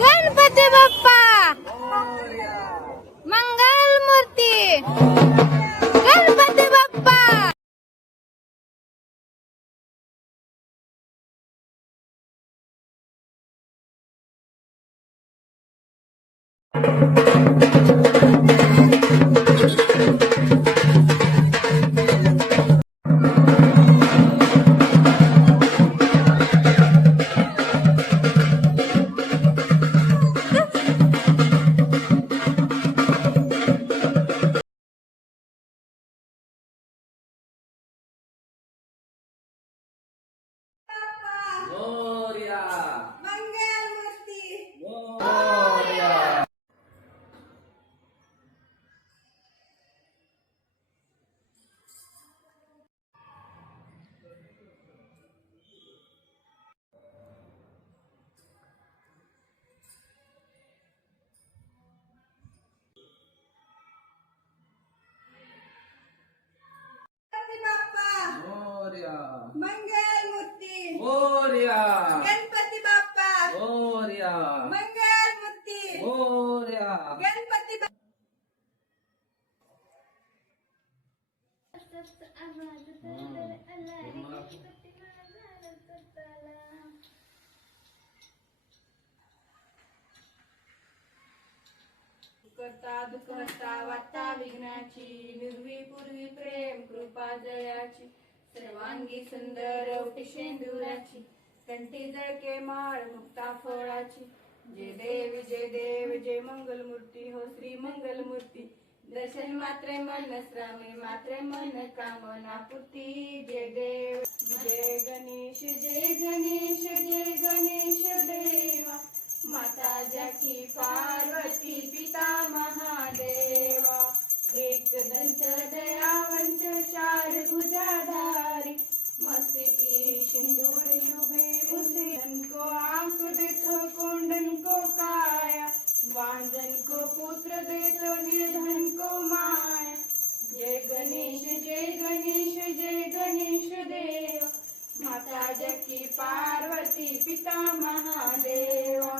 गणपती बाप्पा मंगल मूर्ती गणपती बाप्पा. मंगल मूर्ती मोरया गणपती बाप्पा मोरया मंगल मूर्ती मोरया गणपती बाप्पा. करता दुःखहर्ता वार्ता विघ्नाची निर्वी पूर्वी प्रेम कृपा जयाची सर्वांगी सुंदर ओटी शेंदुराची कंठी जळके माळ मुक्ता फळाची जय देव जय मंगल मूर्ती हो श्री मंगल मूर्ती दर्शन मात्रे मन श्रामे मात्रे मन कामना पूर्ती जय देव जय गणेश जय गणेश देवा माता जाकी पार्वती पिता महादेवा एक दंत दयावंत चार भुजाधारी मस्तकी सिंदूर शोभे मुसे को आंख देखो कुंडन को काया वांजन को पुत्र देतो निर्धन को माया जय गणेश देव माता जकी पार्वती पिता महादेवा.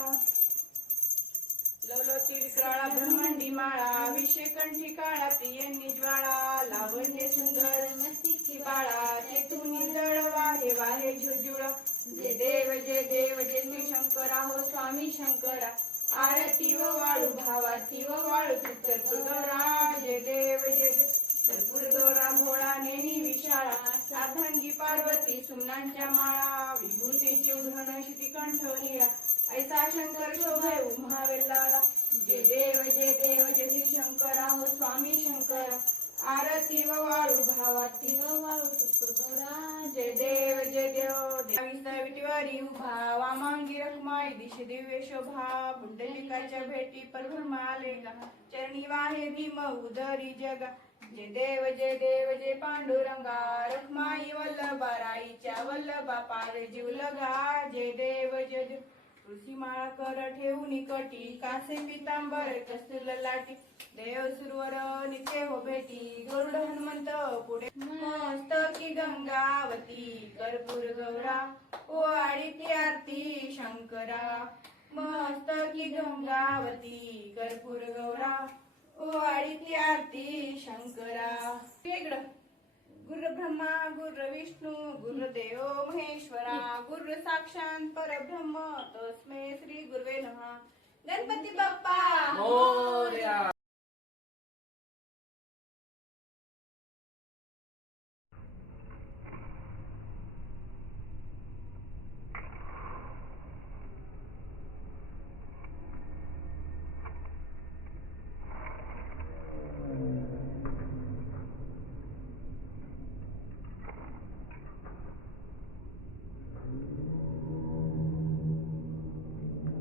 लवलोची विक्राळा ब्रह्मांडी माळा विषयकंठी काळा प्रियंनी ज्वाळा लावण्य सुंदर मस्तिकी बाळा चेतुनी जळ वाहे वाहे झुजुळा जय देव जय श्री शंकरा हो स्वामी शंकरा आरती व वाळू भावाती व वाळू गौरा जय देव कर्पूर गौरा भोळा नेनी विशाळा साधांगी पार्वती सुमनांच्या माळा विभूतीची उधरण श्रीकंठ नीळा ऐसा शंकर शोभय उमावेलाला जय देव जय श्री शंकरा हो स्वामी शंकरा आरती व वाळू भावाती व वाळू गौरा जय देव विटीवारी उभा वामांगी रखमाई दिशे दिव्य शोभा पुंडलिकाच्या भेटी परभ्रमा आले गा चरणी वाहे भीम उदरी जगा जय देव जय पांडुरंगा रखमाई वल्लभा राईच्या वल्लभा पार जीव लगा जय देव तुळशी माळा कर ठेवून कटी कासे पितांबर कस्तुर लाटी देव सुरवर नित्य हो भेटी गरुड हनुमंत पुढे मस्तकी गंगावती कर्पूर गौरा ओ आळीती आरती शंकरा मस्तकी गंगावती कर्पूर गौरा ओ आळीती आरती शंकरा. वेगळं गुरु ब्रह्मा गुरु विष्णू गुरुदेव महेश्वरा गुरु साक्षात परब्रह्म तस्मै श्री गुरुवे नमः. गणपती बाप्पा